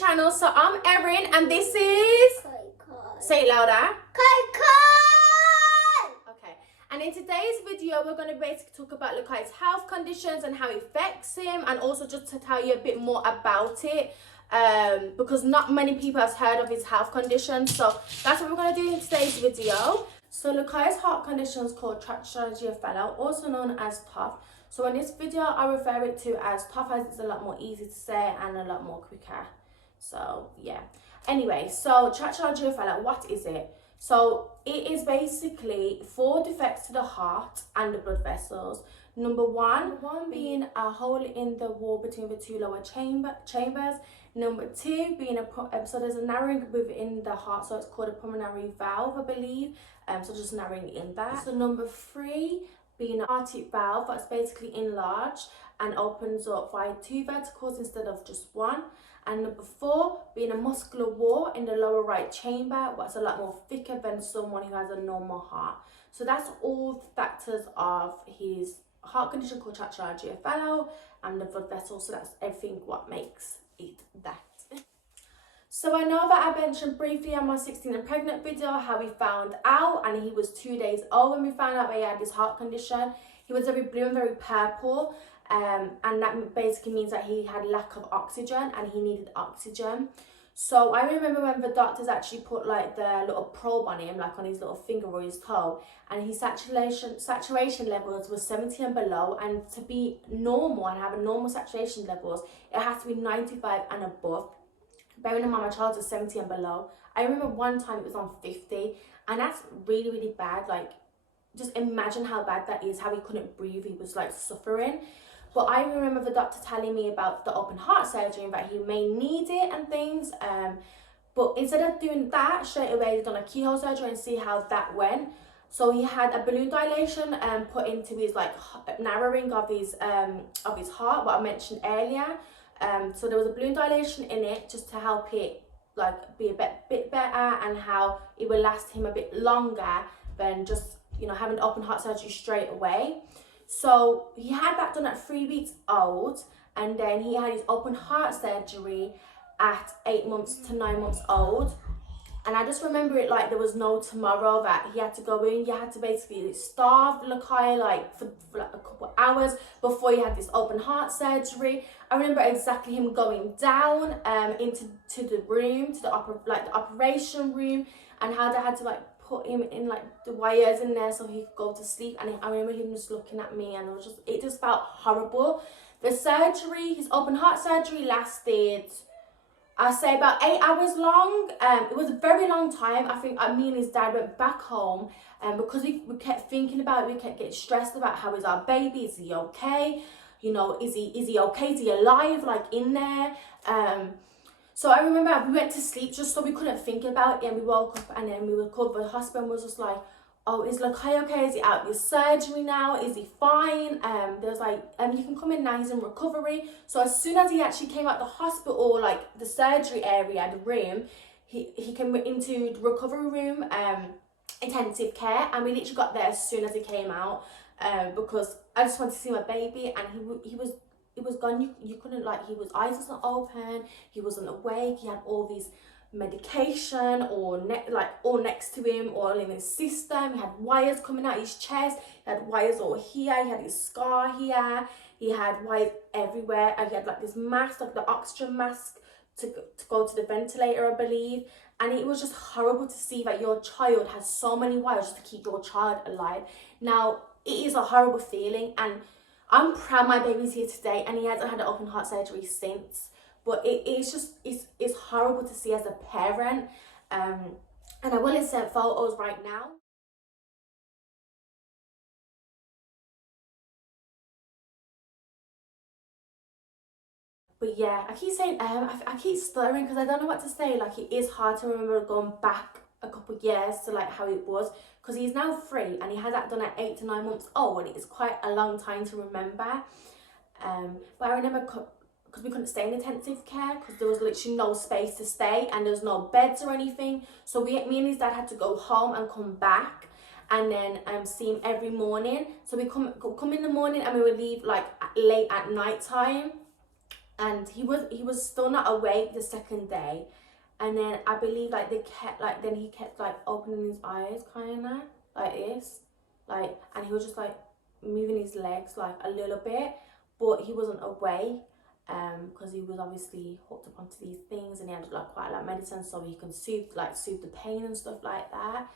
channel. So I'm Erin and this is... Say it louder. Okay. And in today's video, we're going to basically talk about Lukai's health conditions and how it affects him, and also just to tell you a bit more about it. Because not many people have heard of his health condition, so that's what we're going to do in today's video. So Lukai's heart condition is called Trachycardia, also known as TOF. So in this video I refer it to as TOF as it's a lot more easy to say and a lot more quicker. So yeah, anyway, so Trachycardia, what is it? So it is basically 4 defects to the heart and the blood vessels. Number one being a hole in the wall between the 2 lower chambers. Number 2 being so there's a narrowing within the heart, so it's called a pulmonary valve, I believe. So just narrowing in that. So number 3 being an aortic valve that's basically enlarged and opens up via 2 ventricles instead of just 1. And number 4 being a muscular wall in the lower right chamber, what's a lot more thicker than someone who has a normal heart. So that's all factors of his heart condition called Trachycardia and the blood vessels. So that's everything what makes it that. So I know that I mentioned briefly on my 16 and pregnant video how we found out, and he was 2 days old when we found out that he had this heart condition. He was very blue and very purple, and that basically means that he had lack of oxygen and he needed oxygen. So I remember when the doctors actually put like the little probe on him, like on his little finger or his toe, and his saturation levels were 70 and below, and to be normal and have a normal saturation levels, it has to be 95 and above. Bearing in mind my child was 70 and below. I remember one time it was on 50, and that's really, really bad. Like, just imagine how bad that is, how he couldn't breathe, he was like suffering. But I remember the doctor telling me about the open heart surgery and that he may need it and things. But instead of doing that, straight away they done a keyhole surgery and see how that went. So he had a balloon dilation put into his like narrowing of his heart, what I mentioned earlier. So there was a balloon dilation in it just to help it like be a bit better, and how it will last him a bit longer than just, you know, having open heart surgery straight away. So he had that done at 3 weeks old, and then he had his open heart surgery at 8 months to 9 months old. And I just remember it like there was no tomorrow, that he had to go in. You had to basically starve Lukai like for like a couple of hours before he had this open heart surgery. I remember exactly him going down into the room, to the operation room, and how they had to like put him in like the wires in there so he could go to sleep. And I remember him just looking at me, and it just felt horrible. The surgery, his open heart surgery, lasted, I say, about 8 hours long. It was a very long time. I think me and his dad went back home, because we kept thinking about it. We kept getting stressed about how is our baby, is he okay? You know, is he okay? Is he alive, like in there? So I remember we went to sleep just so we couldn't think about it, and we woke up and then we were called. The husband was just like, oh, is Lukai okay? Is he out of his surgery now? Is he fine? There was like, you can come in now, he's in recovery. So as soon as he actually came out the hospital, like the surgery area, the room, he came into the recovery room, intensive care, and we literally got there as soon as he came out, because I just wanted to see my baby, and he was gone. You couldn't, like, his eyes wasn't open, he wasn't awake, he had all these medication all next to him, all in his system. He had wires coming out his chest, he had wires all here, he had his scar here, he had wires everywhere, and he had like this mask, like the oxygen mask to go to the ventilator, I believe. And it was just horrible to see that your child has so many wires just to keep your child alive. Now it is a horrible feeling, and I'm proud my baby's here today, and he hasn't had an open heart surgery since. But it's horrible to see as a parent, and I will insert photos right now. But yeah, I keep saying I keep stuttering because I don't know what to say. Like, it is hard to remember going back a couple of years to like how it was, because he's now 3 and he had that done at 8 to 9 months old, and it's quite a long time to remember. But I remember because we couldn't stay in intensive care because there was literally no space to stay, and there was no beds or anything. So me and his dad had to go home and come back, and then see him every morning. So we come in the morning, and we would leave like late at night time. and he was still not awake the second day. And then I believe like they kept like, then he kept like opening his eyes kind of like this, like, and he was just like moving his legs like a little bit, but he wasn't awake, because he was obviously hooked up onto these things, and he had like quite a lot of medicine so he can soothe the pain and stuff like that.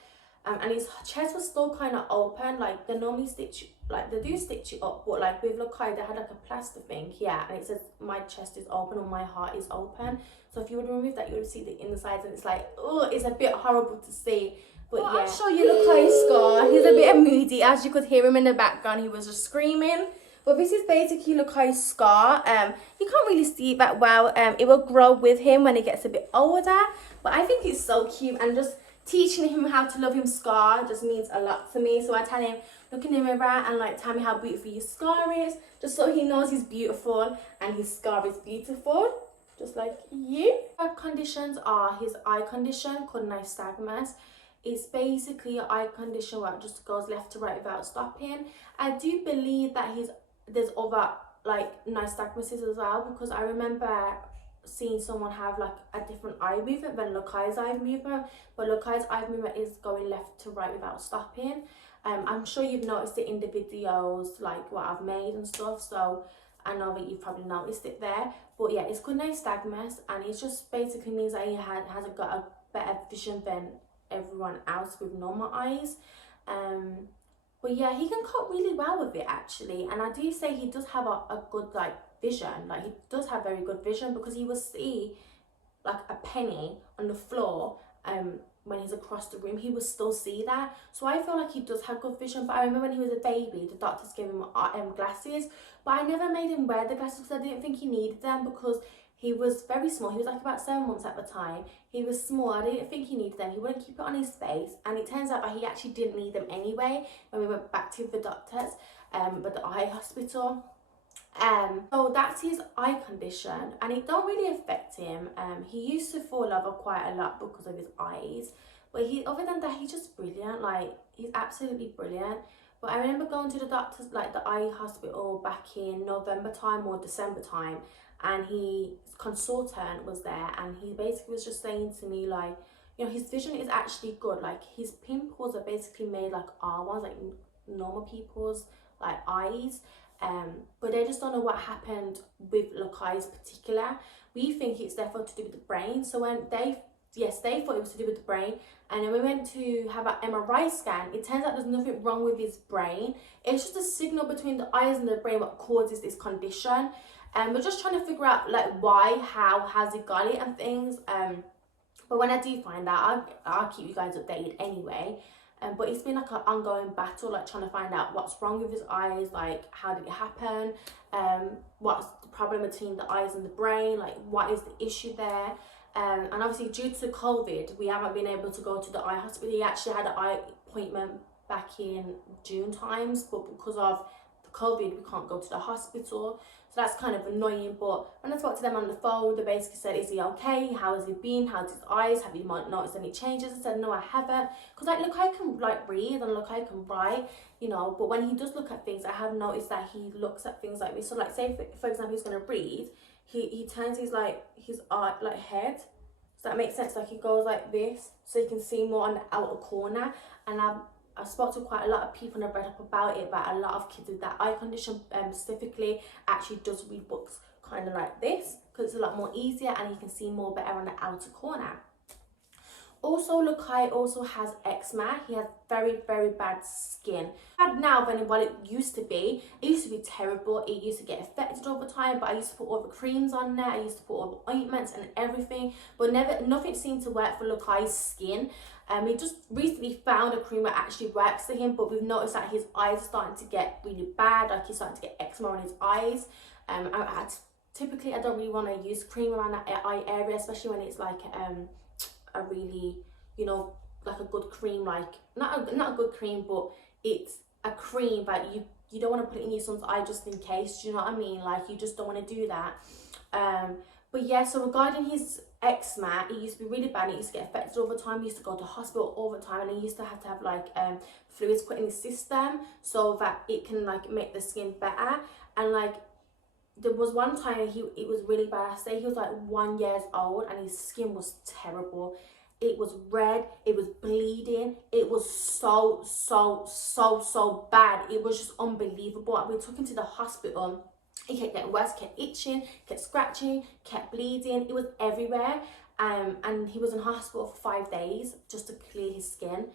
And his chest was still kind of open, like they normally stitch, like they do stitch it up, but like with Lokai they had like a plaster thing, yeah, and it says my chest is open or my heart is open. So if you would remove that, you would see the insides, and it's like, oh, it's a bit horrible to see. But well, yeah, I'll show you Lokai's scar. He's a bit moody, as you could hear him in the background. He was just screaming. But this is basically Lokai's scar. You can't really see it that well. It will grow with him when he gets a bit older. But I think it's so cute, and just teaching him how to love him scar just means a lot to me. So I tell him, look in the mirror and like tell me how beautiful your scar is, just so he knows he's beautiful and his scar is beautiful, just like you. Our conditions are his eye condition called nystagmus. It's basically an eye condition where it just goes left to right without stopping. I do believe that there's other like nystagmuses as well, because I remember seeing someone have like a different eye movement than Lokai's eye movement, but Lokai's eye movement is going left to right without stopping. I'm sure you've noticed it in the videos like what I've made and stuff, so I know that you've probably noticed it there. But yeah, it's called nystagmus, and it just basically means that he hasn't got a better vision than everyone else with normal eyes. But yeah, he can cope really well with it actually, and I do say he does have a good like vision, like he does have very good vision, because he will see like a penny on the floor when he's across the room, he will still see that. So I feel like he does have good vision. But I remember when he was a baby, the doctors gave him glasses, but I never made him wear the glasses because I didn't think he needed them, because he was very small. He was like about 7 months at the time. He was small. I didn't think he needed them. He wouldn't keep it on his face, and it turns out that he actually didn't need them anyway when we went back to the doctors, but the eye hospital. So that's his eye condition, and it don't really affect him. He used to fall over quite a lot because of his eyes, but other than that, he's just brilliant. Like, he's absolutely brilliant. But I remember going to the doctors, like the eye hospital, back in November time or December time, and his consultant was there, and he basically was just saying to me, like, you know, his vision is actually good. Like, his pimples are basically made like our ones, like normal people's like eyes. But they just don't know what happened with Lokai's particular. We think it's therefore to do with the brain. So when they thought it was to do with the brain, and then we went to have an MRI scan. It turns out there's nothing wrong with his brain. It's just a signal between the eyes and the brain what causes this condition. And we're just trying to figure out like why, how has he got it and things. But when I do find out, I'll keep you guys updated anyway. But it's been like an ongoing battle, like trying to find out what's wrong with his eyes, like how did it happen, what's the problem between the eyes and the brain, like what is the issue there. And obviously due to COVID, we haven't been able to go to the eye hospital. He actually had an eye appointment back in June times, but because of the COVID, we can't go to the hospital. So that's kind of annoying. But when I spoke to them on the phone, they basically said, is he okay? How has he been? How's his eyes? Have you noticed any changes? I said, no, I haven't. Because like, look, I can like read, and look, I can write, you know. But when he does look at things, I have noticed that he looks at things like this. So like, say for example, he's going to read, he turns his eye, like head. Does that make sense? Like, he goes like this, so you can see more on the outer corner. And I spoke to quite a lot of people and I've read up about it, but a lot of kids with that eye condition specifically actually does read books kind of like this, because it's a lot more easier and you can see more better on the outer corner. Also, Lokai also has eczema. He has very, very bad skin. Bad now than what it used to be. It used to be terrible. It used to get affected all the time, but I used to put all the creams on there. I used to put all the ointments and everything, but nothing seemed to work for Lokai's skin. We just recently found a cream that actually works for him, but we've noticed that his eyes are starting to get really bad. Like, he's starting to get eczema on his eyes. Typically, I don't really want to use cream around that eye area, especially when it's like a really, you know, like a good cream, like not a good cream, but it's a cream that you don't want to put it in your son's eye just in case. Do you know what I mean? Like, you just don't want to do that. But yeah, so regarding his eczema, it used to be really bad. It used to get affected all the time. He used to go to hospital all the time, and he used to have like fluids put in his system so that it can like make the skin better. And like, there was one time it was really bad. I say he was like 1 year old and his skin was terrible. It was red, it was bleeding, it was so bad. It was just unbelievable. We took him to the hospital. He kept getting worse, kept itching, kept scratching, kept bleeding. It was everywhere. And he was in hospital for 5 days just to clear his skin.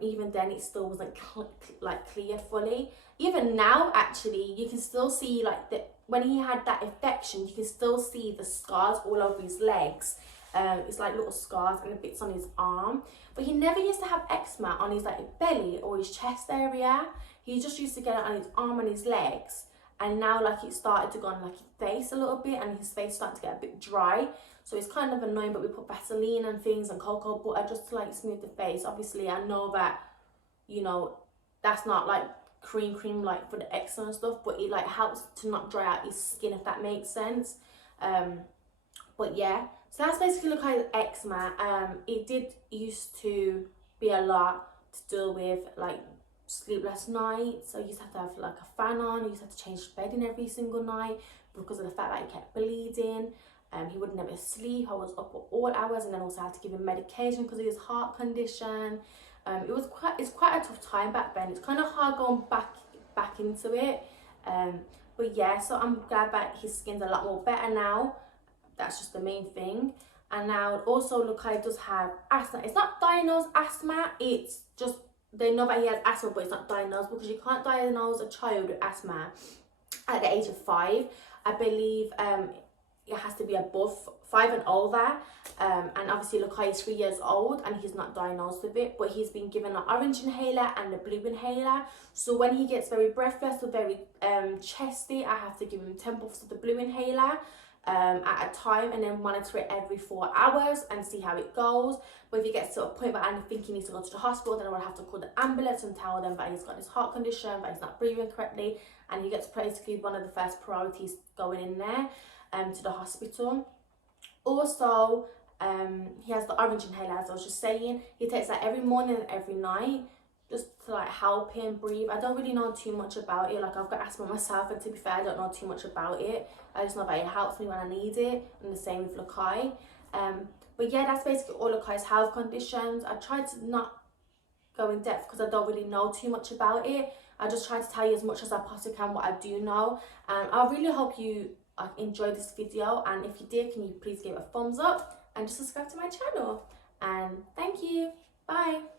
Even then it still wasn't clear fully. Even now, actually, you can still see like when he had that infection, you can still see the scars all over his legs. It's like little scars and the bits on his arm. But he never used to have eczema on his like belly or his chest area. He just used to get it on his arm and his legs. And now like it started to go on like his face a little bit, and his face started to get a bit dry. So it's kind of annoying, but we put Vaseline and things and cocoa butter just to like smooth the face. Obviously, I know that, you know, that's not like cream like for the eczema and stuff, but it like helps to not dry out his skin, if that makes sense. But yeah, so that's basically Lukai's eczema. It did used to be a lot to deal with, like sleepless nights. So you used to have like a fan on. You used to have to change bedding every single night because of the fact that he kept bleeding. He would never sleep. I was up at all hours, and then also had to give him medication because of his heart condition. It's quite a tough time back then. It's kind of hard going back into it. But yeah, so I'm glad that his skin's a lot more better now. That's just the main thing. And now also Lukai does have asthma. It's not diagnosed asthma. It's just they know that he has asthma, but it's not diagnosed because you can't diagnose a child with asthma at the age of 5. I believe it has to be above 5 and older. And obviously Lukai is 3 years old and he's not diagnosed with it, but he's been given an orange inhaler and a blue inhaler. So when he gets very breathless or very chesty, I have to give him 10 puffs of the blue inhaler at a time, and then monitor it every 4 hours and see how it goes. But if he gets to a point where I think he needs to go to the hospital, then I will have to call the ambulance and tell them that he's got this heart condition, that he's not breathing correctly, and he gets basically one of the first priorities going in there to the hospital. Also, he has the orange inhaler, as I was just saying. He takes that every morning and every night just to like help him breathe. I don't really know too much about it. Like I've got asthma myself, and to be fair, I don't know too much about it. I just know that it helps me when I need it, and the same with Lukai. But yeah, that's basically all Lukai's health conditions. I tried to not go in depth because I don't really know too much about it. I just try to tell you as much as I possibly can what I do know. I really hope you enjoyed this video, and if you did, can you please give it a thumbs up and just subscribe to my channel. And thank you. Bye.